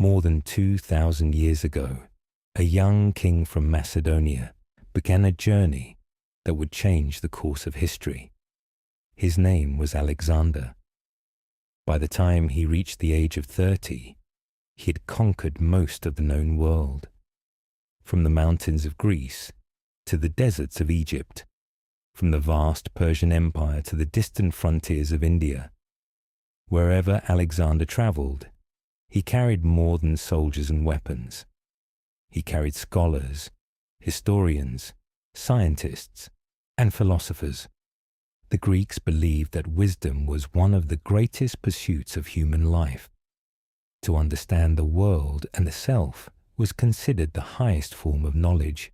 More than 2,000 years ago, a young king from Macedonia began a journey that would change the course of history. His name was Alexander. By the time he reached the age of 30, he had conquered most of the known world, from the mountains of Greece to the deserts of Egypt, from the vast Persian Empire to the distant frontiers of India. Wherever Alexander traveled, he carried more than soldiers and weapons. He carried scholars, historians, scientists, and philosophers. The Greeks believed that wisdom was one of the greatest pursuits of human life. To understand the world and the self was considered the highest form of knowledge.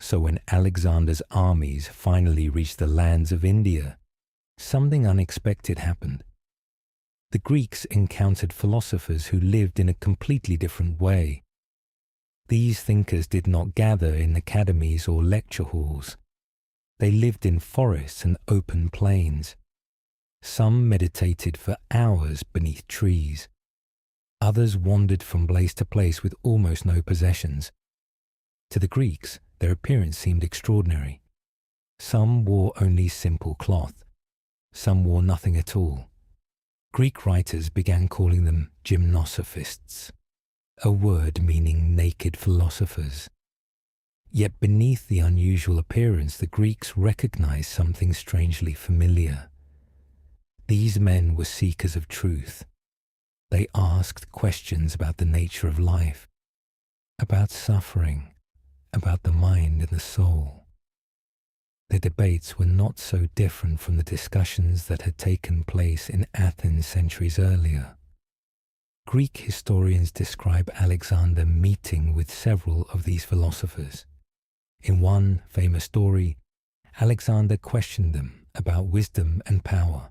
So when Alexander's armies finally reached the lands of India, something unexpected happened. The Greeks encountered philosophers who lived in a completely different way. These thinkers did not gather in academies or lecture halls. They lived in forests and open plains. Some meditated for hours beneath trees. Others wandered from place to place with almost no possessions. To the Greeks, their appearance seemed extraordinary. Some wore only simple cloth. Some wore nothing at all. Greek writers began calling them gymnosophists, a word meaning naked philosophers. Yet beneath the unusual appearance, the Greeks recognized something strangely familiar. These men were seekers of truth. They asked questions about the nature of life, about suffering, about the mind and the soul. Their debates were not so different from the discussions that had taken place in Athens centuries earlier. Greek historians describe Alexander meeting with several of these philosophers. In one famous story, Alexander questioned them about wisdom and power.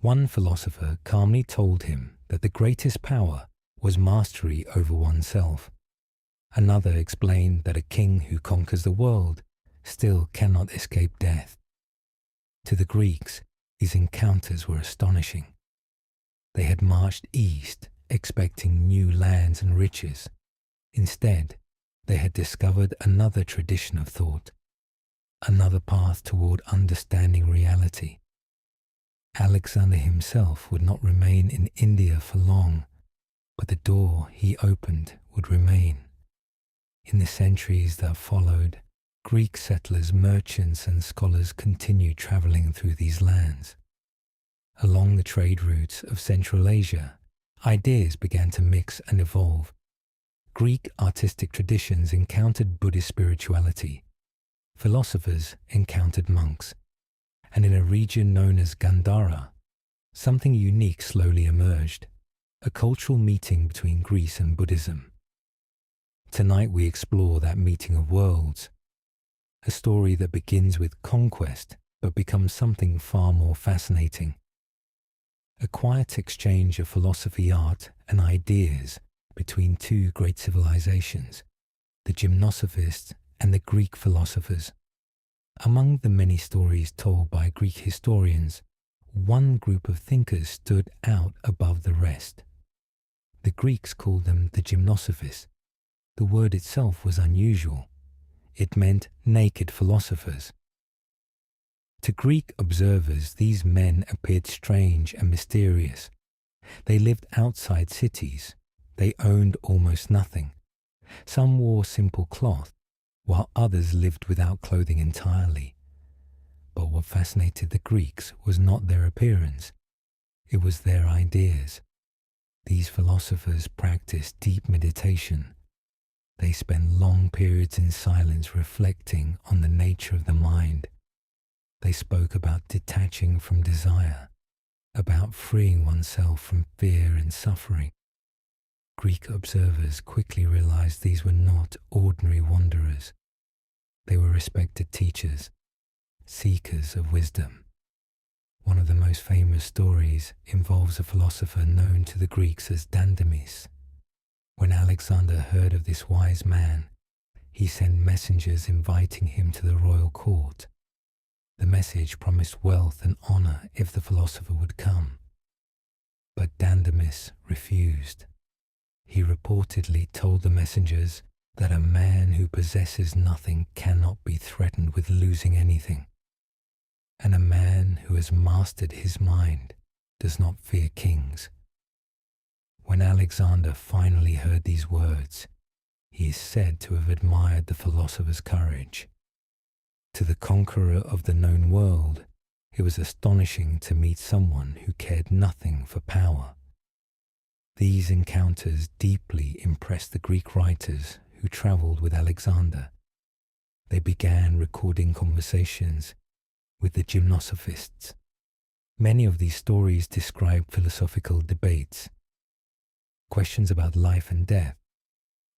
One philosopher calmly told him that the greatest power was mastery over oneself. Another explained that a king who conquers the world still cannot escape death. To the Greeks, these encounters were astonishing. They had marched east, expecting new lands and riches. Instead, they had discovered another tradition of thought, another path toward understanding reality. Alexander himself would not remain in India for long, but the door he opened would remain. In the centuries that followed, Greek settlers, merchants, and scholars continued traveling through these lands. Along the trade routes of Central Asia, ideas began to mix and evolve. Greek artistic traditions encountered Buddhist spirituality. Philosophers encountered monks. And in a region known as Gandhara, something unique slowly emerged, a cultural meeting between Greece and Buddhism. Tonight we explore that meeting of worlds, a story that begins with conquest but becomes something far more fascinating. A quiet exchange of philosophy, art, and ideas between two great civilizations, the gymnosophists and the Greek philosophers. Among the many stories told by Greek historians, one group of thinkers stood out above the rest. The Greeks called them the gymnosophists. The word itself was unusual. It meant naked philosophers. To Greek observers, these men appeared strange and mysterious. They lived outside cities. They owned almost nothing. Some wore simple cloth, while others lived without clothing entirely. But what fascinated the Greeks was not their appearance. It was their ideas. These philosophers practiced deep meditation. They spent long periods in silence reflecting on the nature of the mind. They spoke about detaching from desire, about freeing oneself from fear and suffering. Greek observers quickly realized these were not ordinary wanderers. They were respected teachers, seekers of wisdom. One of the most famous stories involves a philosopher known to the Greeks as Gandhara. When Alexander heard of this wise man, he sent messengers inviting him to the royal court. The message promised wealth and honor if the philosopher would come. But Gandhara refused. He reportedly told the messengers that a man who possesses nothing cannot be threatened with losing anything, and a man who has mastered his mind does not fear kings. When Alexander finally heard these words, he is said to have admired the philosopher's courage. To the conqueror of the known world, it was astonishing to meet someone who cared nothing for power. These encounters deeply impressed the Greek writers who travelled with Alexander. They began recording conversations with the gymnosophists. Many of these stories describe philosophical debates, questions about life and death,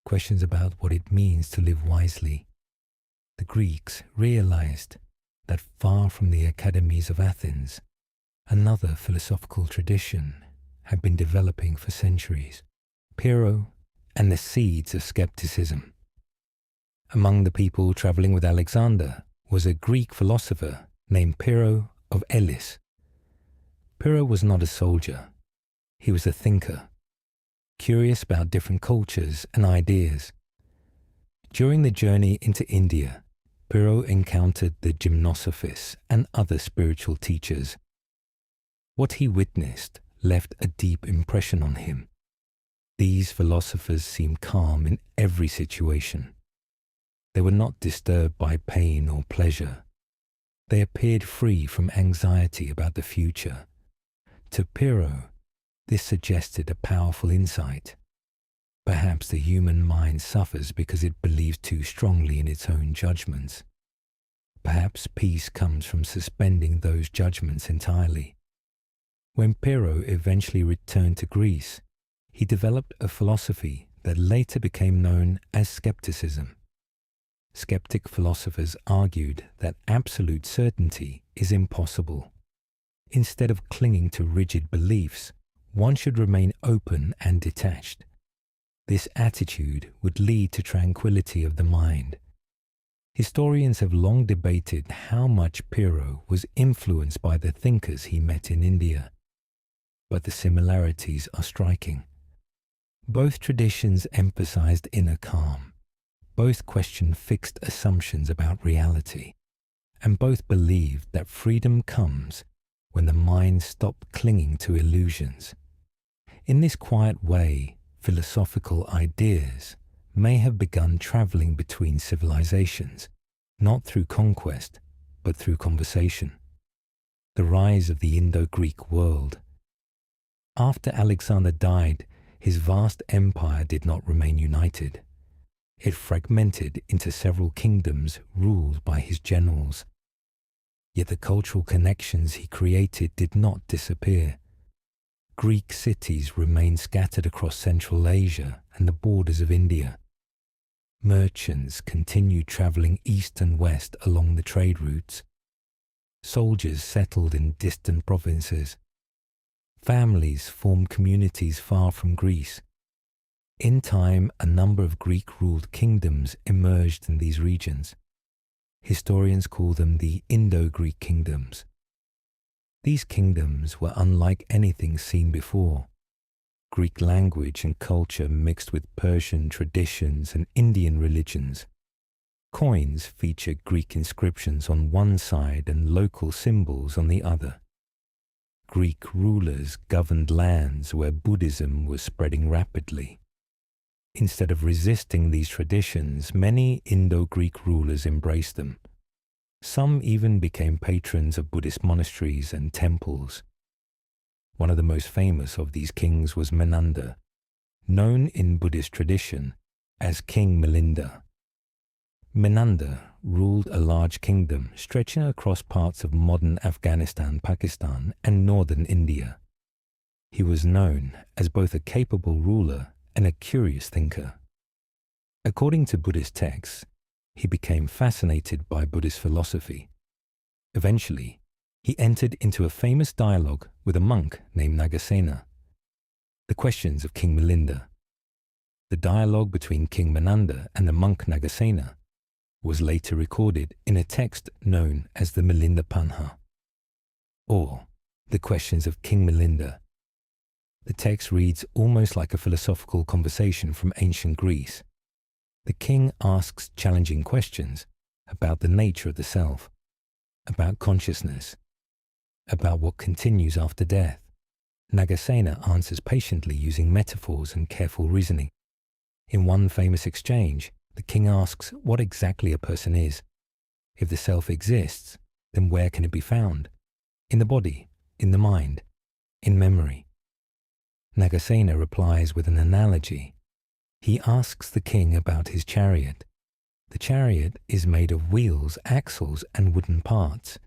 questions about what it means to live wisely. The Greeks realized that far from the academies of Athens, another philosophical tradition had been developing for centuries, Pyrrho and the seeds of skepticism. Among the people travelling with Alexander was a Greek philosopher named Pyrrho of Elis. Pyrrho was not a soldier. He was a thinker, curious about different cultures and ideas. During the journey into India, Pyrrho encountered the gymnosophists and other spiritual teachers. What he witnessed left a deep impression on him. These philosophers seemed calm in every situation. They were not disturbed by pain or pleasure. They appeared free from anxiety about the future. To Pyrrho, this suggested a powerful insight. Perhaps the human mind suffers because it believes too strongly in its own judgments. Perhaps peace comes from suspending those judgments entirely. When Pyrrho eventually returned to Greece, he developed a philosophy that later became known as skepticism. Skeptic philosophers argued that absolute certainty is impossible. Instead of clinging to rigid beliefs, one should remain open and detached. This attitude would lead to tranquility of the mind. Historians have long debated how much Pyrrho was influenced by the thinkers he met in India, but the similarities are striking. Both traditions emphasized inner calm. Both questioned fixed assumptions about reality, and both believed that freedom comes when the mind stopped clinging to illusions. In this quiet way, philosophical ideas may have begun travelling between civilizations, not through conquest, but through conversation. The rise of the Indo-Greek world. After Alexander died, his vast empire did not remain united. It fragmented into several kingdoms ruled by his generals. Yet the cultural connections he created did not disappear. Greek cities remained scattered across Central Asia and the borders of India. Merchants continued travelling east and west along the trade routes. Soldiers settled in distant provinces. Families formed communities far from Greece. In time, a number of Greek-ruled kingdoms emerged in these regions. Historians call them the Indo-Greek kingdoms. These kingdoms were unlike anything seen before. Greek language and culture mixed with Persian traditions and Indian religions. Coins feature Greek inscriptions on one side and local symbols on the other. Greek rulers governed lands where Buddhism was spreading rapidly. Instead of resisting these traditions, many Indo-Greek rulers embraced them. Some even became patrons of Buddhist monasteries and temples. One of the most famous of these kings was Menander, known in Buddhist tradition as King Milinda. Menander ruled a large kingdom stretching across parts of modern Afghanistan, Pakistan, and northern India. He was known as both a capable ruler and a curious thinker. According to Buddhist texts, he became fascinated by Buddhist philosophy. Eventually, he entered into a famous dialogue with a monk named Nagasena. The Questions of King Milinda. The dialogue between King Menander and the monk Nagasena was later recorded in a text known as the Milinda Panha, or the Questions of King Milinda. The text reads almost like a philosophical conversation from ancient Greece. The king asks challenging questions about the nature of the self, about consciousness, about what continues after death. Nagasena answers patiently using metaphors and careful reasoning. In one famous exchange, the king asks what exactly a person is. If the self exists, then where can it be found? In the body, in the mind, in memory. Nagasena replies with an analogy. He asks the king about his chariot. The chariot is made of wheels, axles, and wooden parts.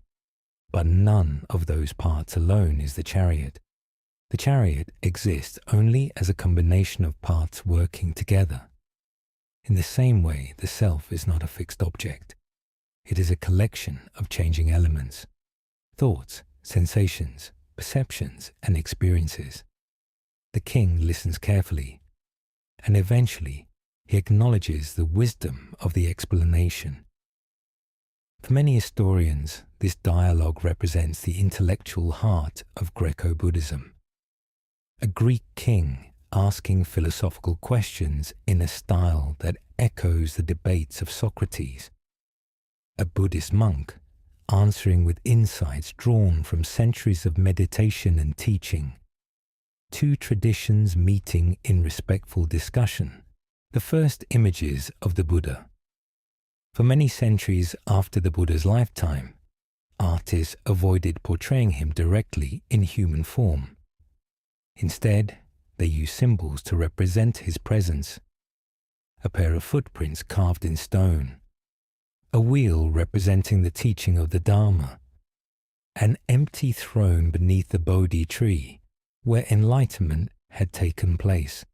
But none of those parts alone is the chariot. The chariot exists only as a combination of parts working together. In the same way, the self is not a fixed object. It is a collection of changing elements, thoughts, sensations, perceptions, and experiences. The king listens carefully, and eventually he acknowledges the wisdom of the explanation. For many historians, this dialogue represents the intellectual heart of Greco-Buddhism. A Greek king asking philosophical questions in a style that echoes the debates of Socrates. A Buddhist monk answering with insights drawn from centuries of meditation and teaching. Two traditions meeting in respectful discussion. The first images of the Buddha. For many centuries after the Buddha's lifetime, artists avoided portraying him directly in human form. Instead, they used symbols to represent his presence. A pair of footprints carved in stone, a wheel representing the teaching of the Dharma, an empty throne beneath the Bodhi tree, where enlightenment had taken place.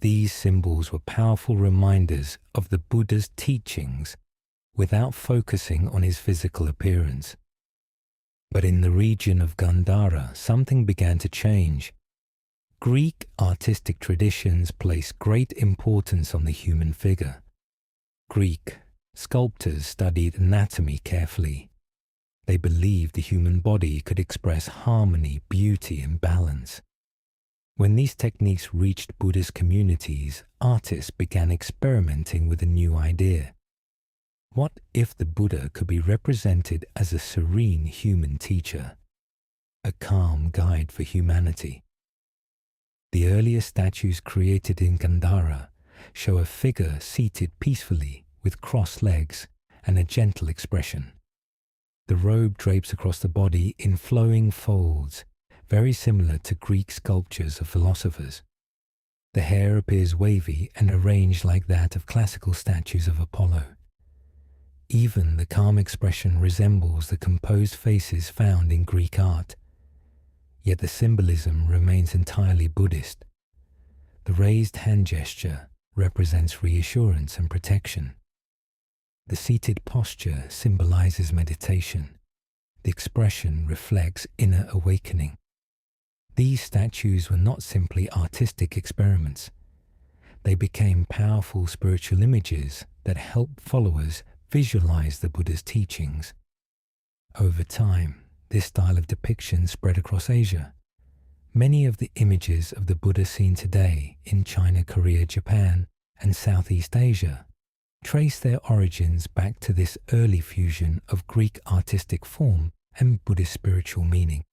These symbols were powerful reminders of the Buddha's teachings without focusing on his physical appearance. But in the region of Gandhara, something began to change. Greek artistic traditions placed great importance on the human figure. Greek sculptors studied anatomy carefully. They believed the human body could express harmony, beauty, and balance. When these techniques reached Buddhist communities, artists began experimenting with a new idea. What if the Buddha could be represented as a serene human teacher, a calm guide for humanity? The earliest statues created in Gandhara show a figure seated peacefully with crossed legs and a gentle expression. The robe drapes across the body in flowing folds, very similar to Greek sculptures of philosophers. The hair appears wavy and arranged like that of classical statues of Apollo. Even the calm expression resembles the composed faces found in Greek art. Yet the symbolism remains entirely Buddhist. The raised hand gesture represents reassurance and protection. The seated posture symbolizes meditation. The expression reflects inner awakening. These statues were not simply artistic experiments. They became powerful spiritual images that helped followers visualize the Buddha's teachings. Over time, this style of depiction spread across Asia. Many of the images of the Buddha seen today in China, Korea, Japan, and Southeast Asia trace their origins back to this early fusion of Greek artistic form and Buddhist spiritual meaning.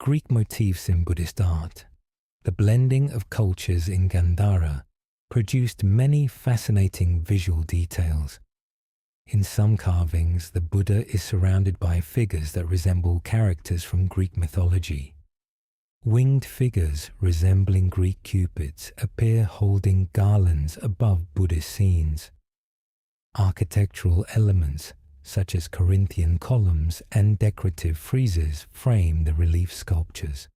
Greek motifs in Buddhist art, the blending of cultures in Gandhara, produced many fascinating visual details. In some carvings, the Buddha is surrounded by figures that resemble characters from Greek mythology. Winged figures resembling Greek cupids appear holding garlands above Buddhist scenes. Architectural elements such as Corinthian columns and decorative friezes frame the relief sculptures.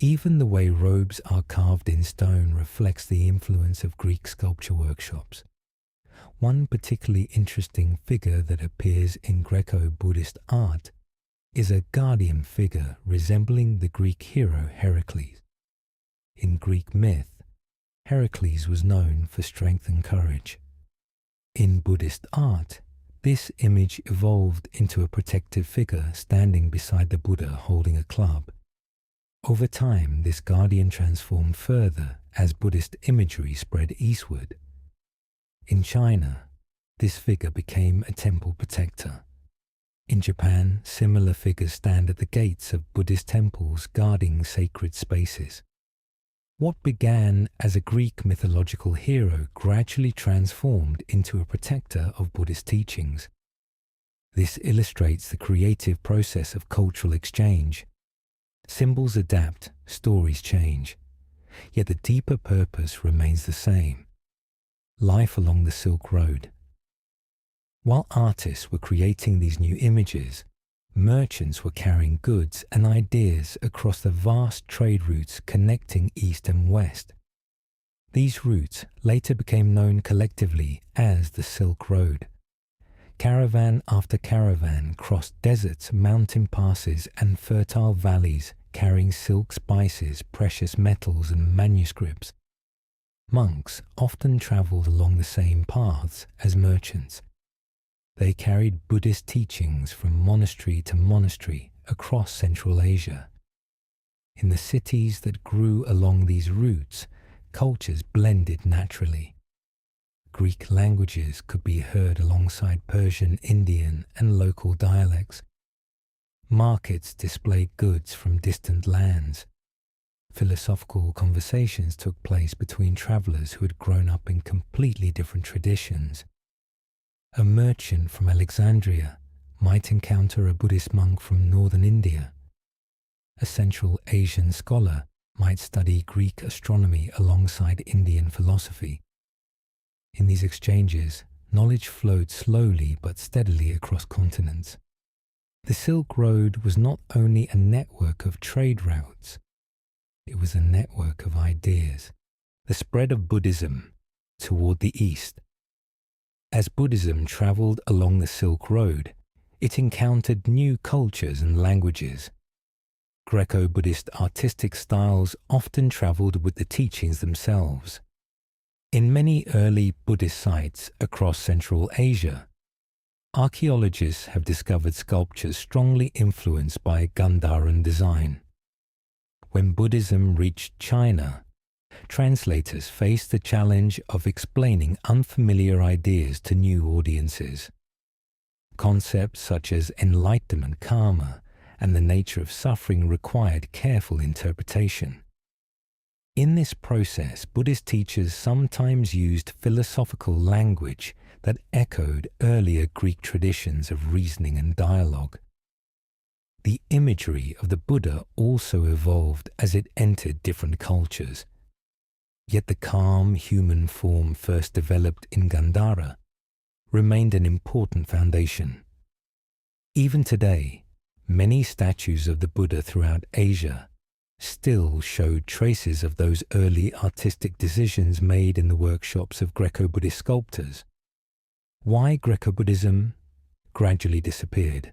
Even the way robes are carved in stone reflects the influence of Greek sculpture workshops. One particularly interesting figure that appears in Greco-Buddhist art is a guardian figure resembling the Greek hero Heracles. In Greek myth, Heracles was known for strength and courage. In Buddhist art, this image evolved into a protective figure standing beside the Buddha holding a club. Over time, this guardian transformed further as Buddhist imagery spread eastward. In China, this figure became a temple protector. In Japan, similar figures stand at the gates of Buddhist temples guarding sacred spaces. What began as a Greek mythological hero gradually transformed into a protector of Buddhist teachings. This illustrates the creative process of cultural exchange. Symbols adapt, stories change, yet the deeper purpose remains the same: life along the Silk Road. While artists were creating these new images, merchants were carrying goods and ideas across the vast trade routes connecting East and West. These routes later became known collectively as the Silk Road. Caravan after caravan crossed deserts, mountain passes, and fertile valleys carrying silk spices, precious metals, and manuscripts. Monks often traveled along the same paths as merchants. They carried Buddhist teachings from monastery to monastery across Central Asia. In the cities that grew along these routes, cultures blended naturally. Greek languages could be heard alongside Persian, Indian, and local dialects. Markets displayed goods from distant lands. Philosophical conversations took place between travelers who had grown up in completely different traditions. A merchant from Alexandria might encounter a Buddhist monk from northern India. A Central Asian scholar might study Greek astronomy alongside Indian philosophy. In these exchanges, knowledge flowed slowly but steadily across continents. The Silk Road was not only a network of trade routes, it was a network of ideas, the spread of Buddhism toward the East. As Buddhism traveled along the Silk Road, it encountered new cultures and languages. Greco-Buddhist artistic styles often traveled with the teachings themselves. In many early Buddhist sites across Central Asia, archaeologists have discovered sculptures strongly influenced by Gandharan design. When Buddhism reached China, translators faced the challenge of explaining unfamiliar ideas to new audiences. Concepts such as enlightenment, karma, and the nature of suffering required careful interpretation. In this process, Buddhist teachers sometimes used philosophical language that echoed earlier Greek traditions of reasoning and dialogue. The imagery of the Buddha also evolved as it entered different cultures. Yet the calm human form first developed in Gandhara remained an important foundation. Even today, many statues of the Buddha throughout Asia still showed traces of those early artistic decisions made in the workshops of Greco-Buddhist sculptors. Why Greco-Buddhism gradually disappeared?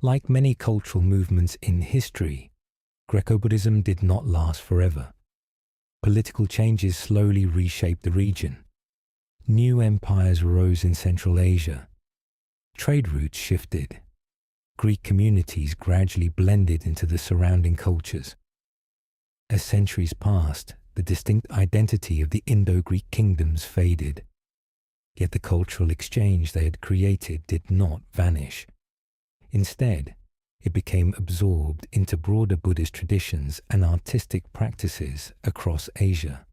Like many cultural movements in history, Greco-Buddhism did not last forever. Political changes slowly reshaped the region. New empires rose in Central Asia. Trade routes shifted. Greek communities gradually blended into the surrounding cultures. As centuries passed, the distinct identity of the Indo-Greek kingdoms faded. Yet the cultural exchange they had created did not vanish. Instead, it became absorbed into broader Buddhist traditions and artistic practices across Asia.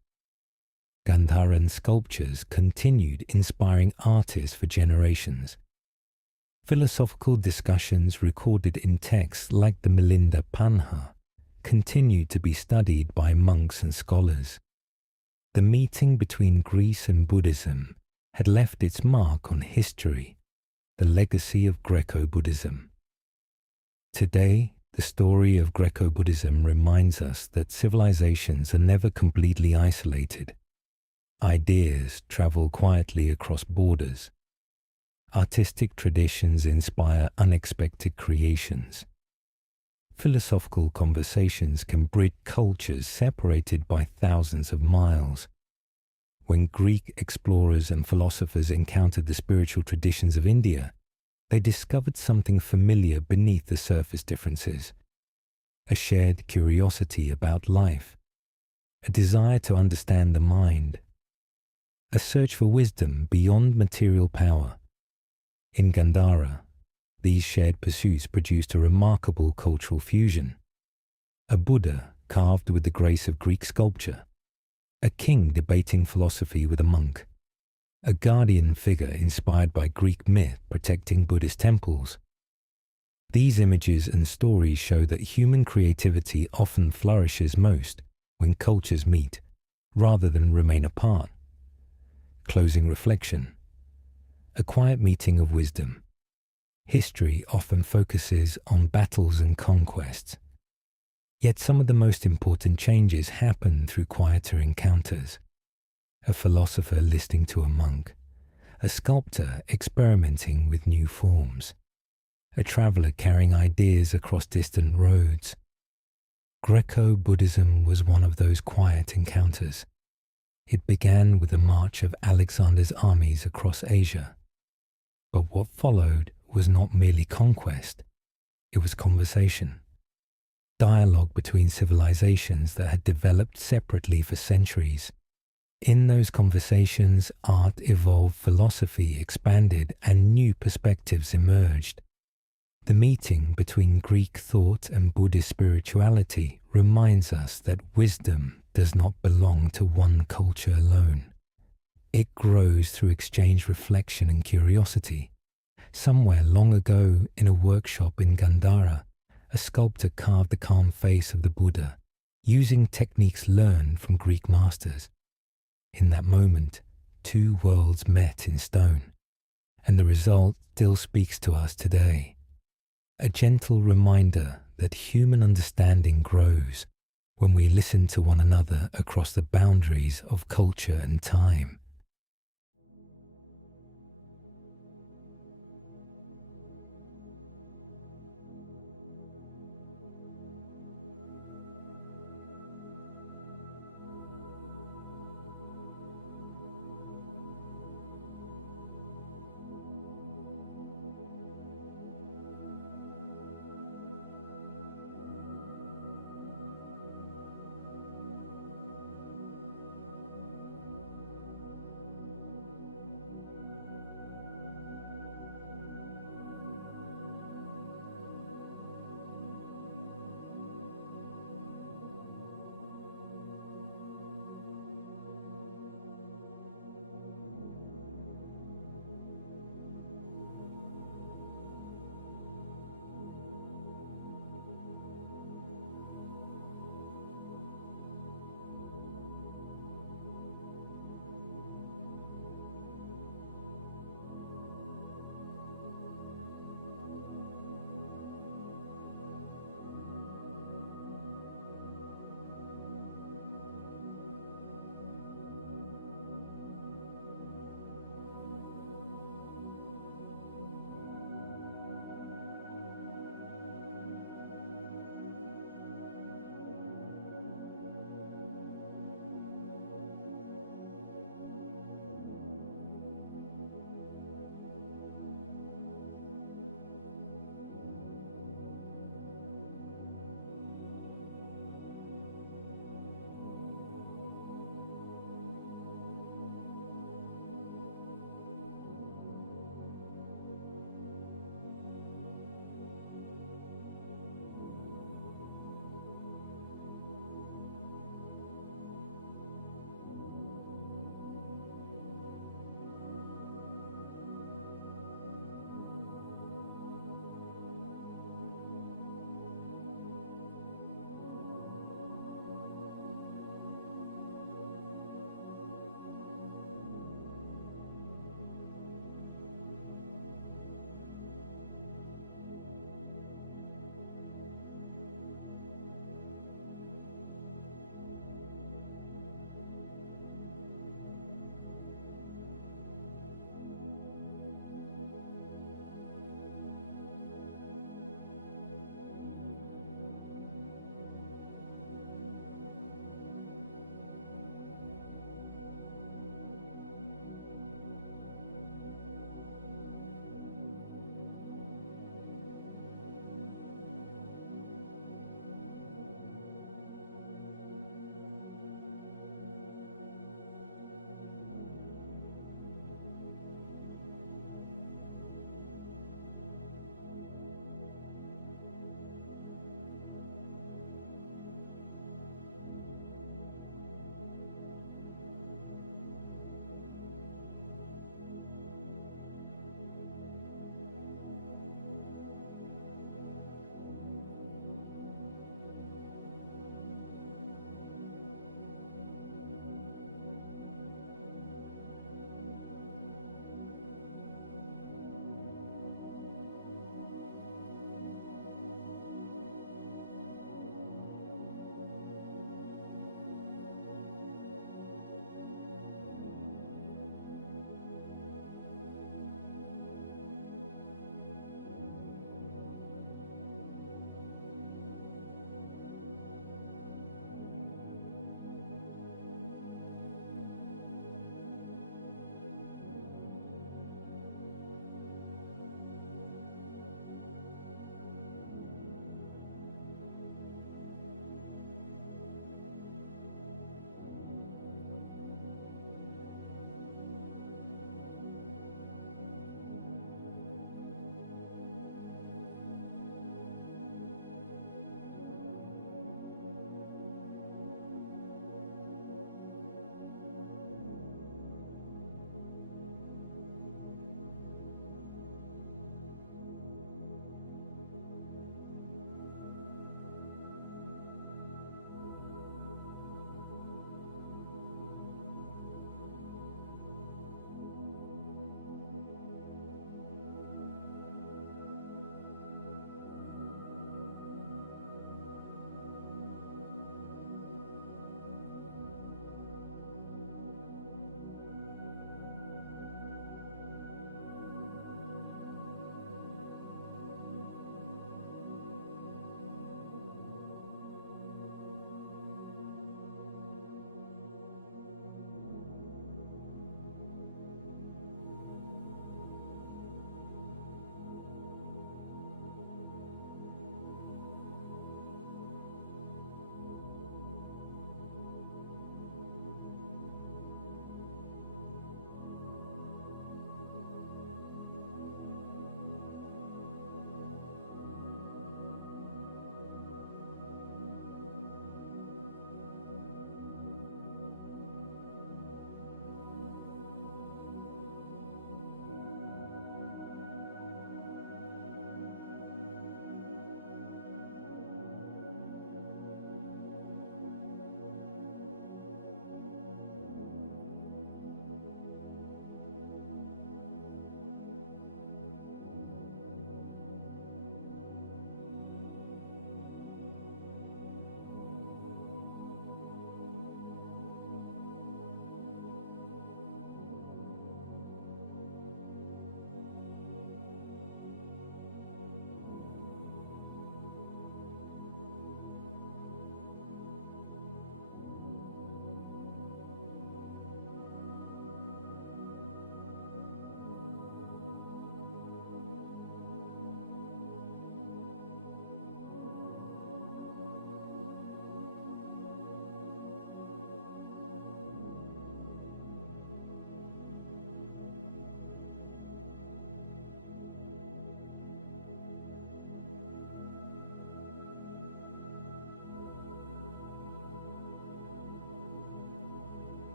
Gandharan sculptures continued inspiring artists for generations. Philosophical discussions recorded in texts like the Milinda Panha continued to be studied by monks and scholars. The meeting between Greece and Buddhism had left its mark on history, the legacy of Greco-Buddhism. Today, the story of Greco-Buddhism reminds us that civilizations are never completely isolated. Ideas travel quietly across borders. Artistic traditions inspire unexpected creations. Philosophical conversations can bridge cultures separated by thousands of miles. When Greek explorers and philosophers encountered the spiritual traditions of India, they discovered something familiar beneath the surface differences. a shared curiosity about life, a desire to understand the mind, a search for wisdom beyond material power. In Gandhara, these shared pursuits produced a remarkable cultural fusion. A Buddha carved with the grace of Greek sculpture, a king debating philosophy with a monk, a guardian figure inspired by Greek myth protecting Buddhist temples. These images and stories show that human creativity often flourishes most when cultures meet, rather than remain apart. Closing reflection. A quiet meeting of wisdom. History often focuses on battles and conquests, yet some of the most important changes happen through quieter encounters. A philosopher listening to a monk, a sculptor experimenting with new forms, a traveler carrying ideas across distant roads. Greco-Buddhism was one of those quiet encounters. It began with the march of Alexander's armies across Asia. But what followed was not merely conquest, it was conversation. Dialogue between civilizations that had developed separately for centuries. In those conversations, art evolved, philosophy expanded, and new perspectives emerged. The meeting between Greek thought and Buddhist spirituality reminds us that wisdom does not belong to one culture alone. It grows through exchanged reflection and curiosity. Somewhere long ago, in a workshop in Gandhara, a sculptor carved the calm face of the Buddha, using techniques learned from Greek masters. In that moment, two worlds met in stone, and the result still speaks to us today. A gentle reminder that human understanding grows when we listen to one another across the boundaries of culture and time.